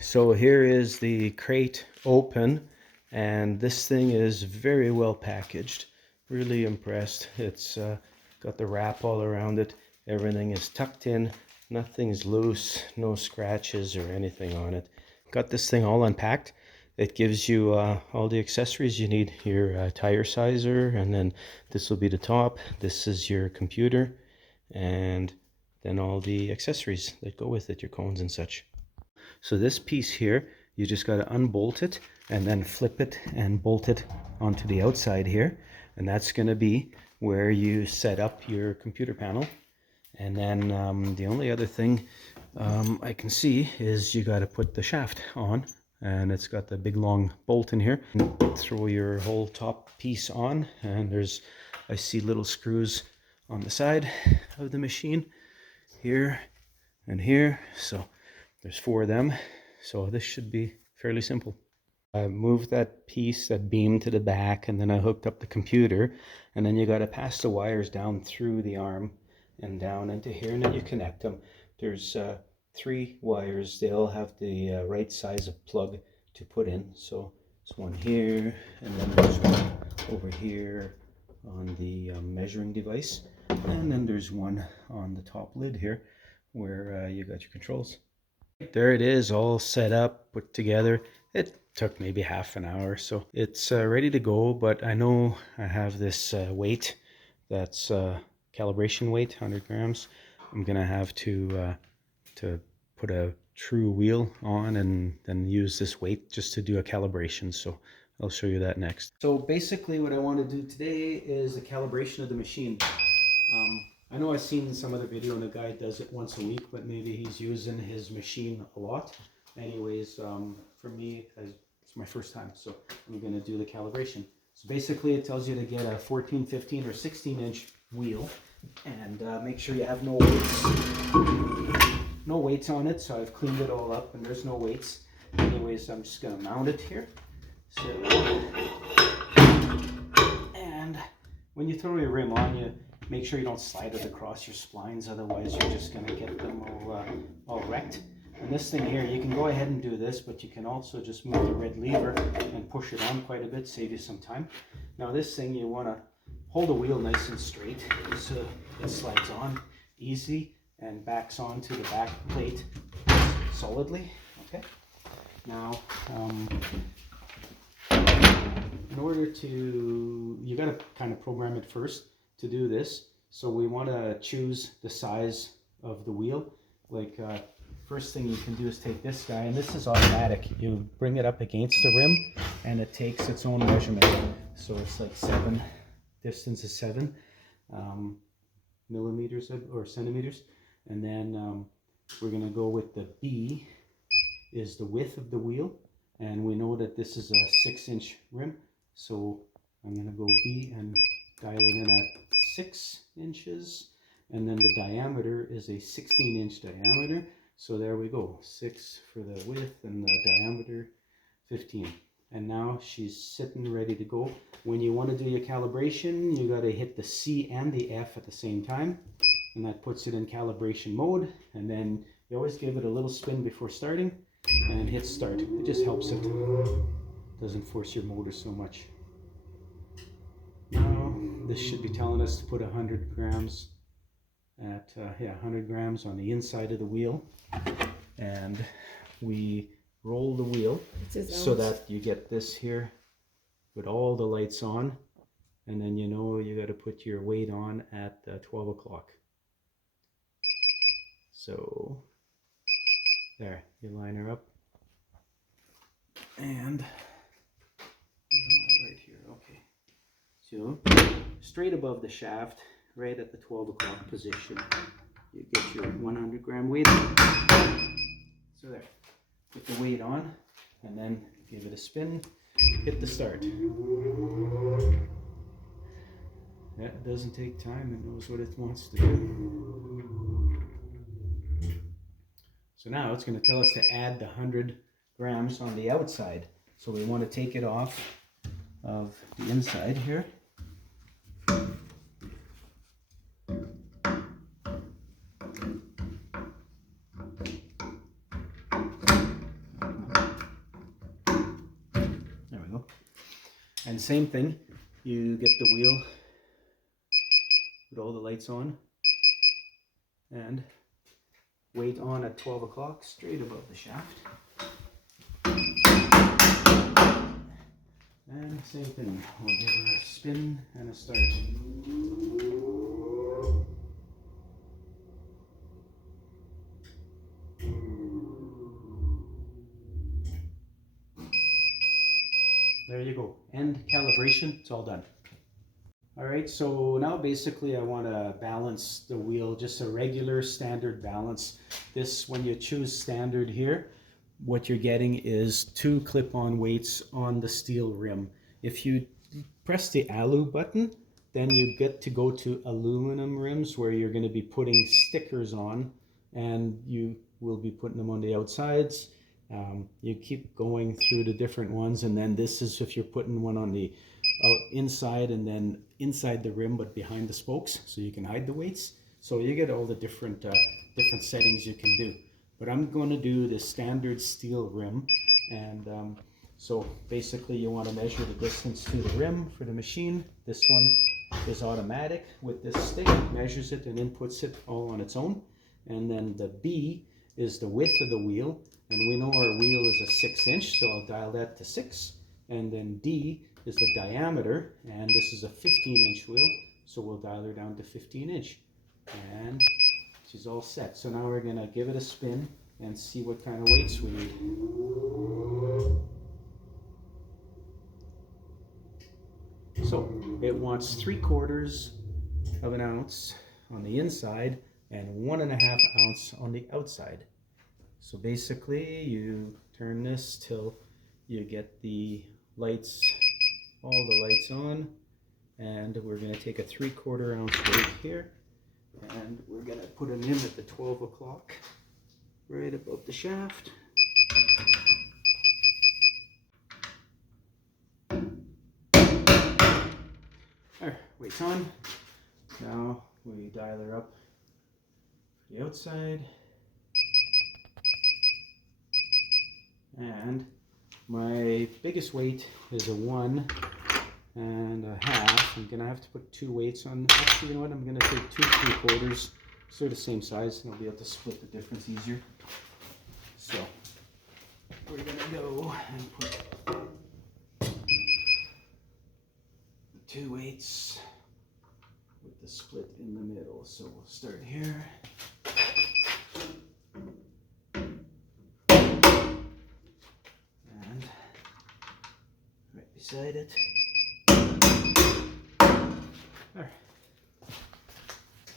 So here is the crate open, and this thing is very well packaged. Really impressed. It's got the wrap all around it. Everything is tucked in. Nothing's loose. No scratches or anything on it. Got this thing all unpacked. It gives you all the accessories you need. Your tire sizer, and then this will be the top. This is your computer, and then all the accessories that go with it, your cones and such. So this piece here, you just got to unbolt it and then flip it and bolt it onto the outside here. And that's going to be where you set up your computer panel. And then the only other thing I can see is you got to put the shaft on, and it's got the big long bolt in here. Throw your whole top piece on, and I see little screws on the side of the machine here and here. So there's 4 of them, so this should be fairly simple. I moved that piece, that beam to the back, and then I hooked up the computer, and then you got to pass the wires down through the arm and down into here, and then you connect them. There's 3 wires. They all have the right size of plug to put in. So there's one here, and then there's one over here on the measuring device, and then there's one on the top lid here where you got your controls. There it is, all set up, put together. It took maybe half an hour, so it's ready to go. But I know I have this weight that's calibration weight, 100 grams. I'm gonna have to put a true wheel on and then use this weight just to do a calibration. So I'll show you that next. So basically what I want to do today is a calibration of the machine. I know I've seen some other video and the guy does it once a week, but maybe he's using his machine a lot. Anyways, for me, it's my first time, so I'm going to do the calibration. So basically it tells you to get a 14, 15, or 16-inch wheel, and make sure you have no weights on it. So I've cleaned it all up and there's no weights. Anyways, I'm just going to mount it here. So, and when you throw your rim on, you make sure you don't slide it across your splines, otherwise you're just going to get them all wrecked. And this thing here, you can go ahead and do this, but you can also just move the red lever and push it on quite a bit, save you some time. Now this thing, you want to hold the wheel nice and straight so it slides on easy and backs onto the back plate solidly. Okay. Now, in order to, you got to kind of program it first to do this. So we want to choose the size of the wheel. Like first thing you can do is take this guy, and this is automatic. You bring it up against the rim and it takes its own measurement. So it's like 7, distance is 7 millimeters or centimeters. And then we're going to go with the B is the width of the wheel, and we know that this is a 6-inch rim. So I'm going to go B and dial it in at 6 inches, and then the diameter is a 16-inch diameter. So there we go, 6 for the width and the diameter 15. And now she's sitting ready to go. When you want to do your calibration, you got to hit the C and the F at the same time, and that puts it in calibration mode. And then you always give it a little spin before starting and hit start. It just helps it. Doesn't force your motor so much. Now this should be telling us to put 100 grams at 100 grams on the inside of the wheel, and we roll the wheel so that you get this here with all the lights on, and then you know you got to put your weight on at 12 o'clock. So there, you line her up, and where am I? Right here. Okay. So straight above the shaft, right at the 12 o'clock position, you get your 100 gram weight. So there, put the weight on, and then give it a spin, hit the start. That doesn't take time, it knows what it wants to do. So now it's going to tell us to add the 100 grams on the outside. So we want to take it off of the inside here. And same thing, you get the wheel, put all the lights on, and weight on at 12 o'clock, straight above the shaft. And same thing, we'll give her a spin and a start. There you go, end calibration, it's all done. All right, so now basically I want to balance the wheel, just a regular standard balance. This, when you choose standard here, what you're getting is 2 clip-on weights on the steel rim. If you press the alu button, then you get to go to aluminum rims where you're going to be putting stickers on, and you will be putting them on the outsides. You keep going through the different ones, and then this is if you're putting one on the inside and then inside the rim but behind the spokes, so you can hide the weights. So you get all the different settings you can do. But I'm going to do the standard steel rim, and so basically you want to measure the distance to the rim for the machine. This one is automatic with this stick, it measures it and inputs it all on its own. And then the B is the width of the wheel, and we know our wheel is a 6-inch, so I'll dial that to 6. And then D is the diameter, and this is a 15-inch wheel, so we'll dial her down to 15-inch. And she's all set. So now we're gonna give it a spin and see what kind of weights we need. So it wants 3/4 of an ounce on the inside and 1.5 ounce on the outside. So basically you turn this till you get the lights, all the lights on, and we're going to take a 3/4 ounce weight here, and we're going to put them in at the 12 o'clock, right above the shaft. Alright, weight's on. Now we dial her up the outside, and my biggest weight is a 1.5. I'm gonna have to put 2 weights on. Actually, you know what? I'm gonna take 2 3/4. So they're the same size, and I'll be able to split the difference easier. So we're gonna go and put 2 weights with the split in the middle. So we'll start here. And right beside it. Alright.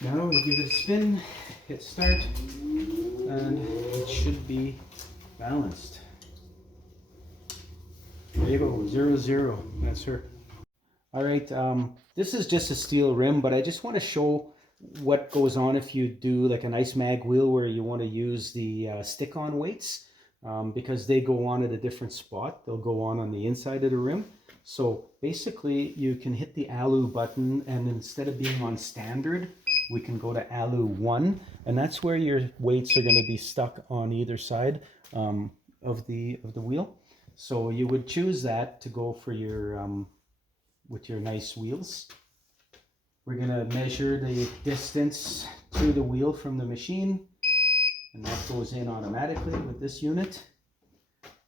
Now we give it a spin, hit start, and it should be balanced. There you go, 0, 0. That's her. Alright, this is just a steel rim, but I just want to show what goes on if you do like an ice mag wheel where you want to use the stick-on weights, because they go on at a different spot. They'll go on the inside of the rim. So basically you can hit the alu button, and instead of being on standard, we can go to alu 1, and that's where your weights are going to be stuck on either side of the wheel. So you would choose that to go for your with your nice wheels. We're going to measure the distance to the wheel from the machine, and that goes in automatically with this unit.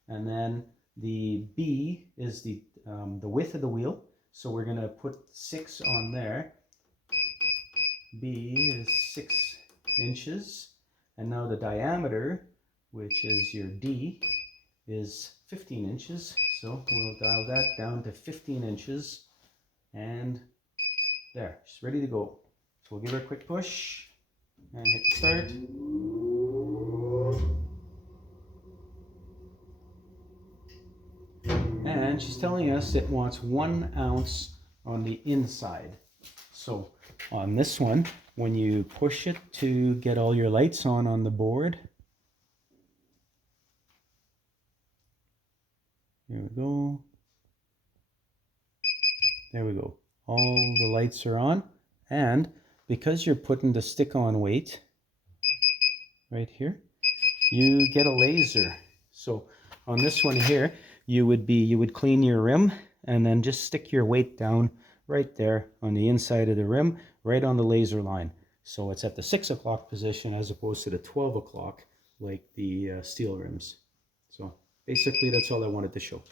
And then the B is the width of the wheel, so we're going to put 6 on there. B is 6 inches, and now the diameter, which is your D, is 15 inches, so we'll dial that down to 15 inches, and there, she's ready to go. So we'll give her a quick push and hit the start. And she's telling us it wants 1 ounce on the inside. So on this one, when you push it to get all your lights on the board, there we go. There we go. All the lights are on, and because you're putting the stick-on weight right here, you get a laser. So on this one here, you would clean your rim, and then just stick your weight down right there on the inside of the rim, right on the laser line. So it's at the 6 o'clock position as opposed to the 12 o'clock like the steel rims. So basically that's all I wanted to show.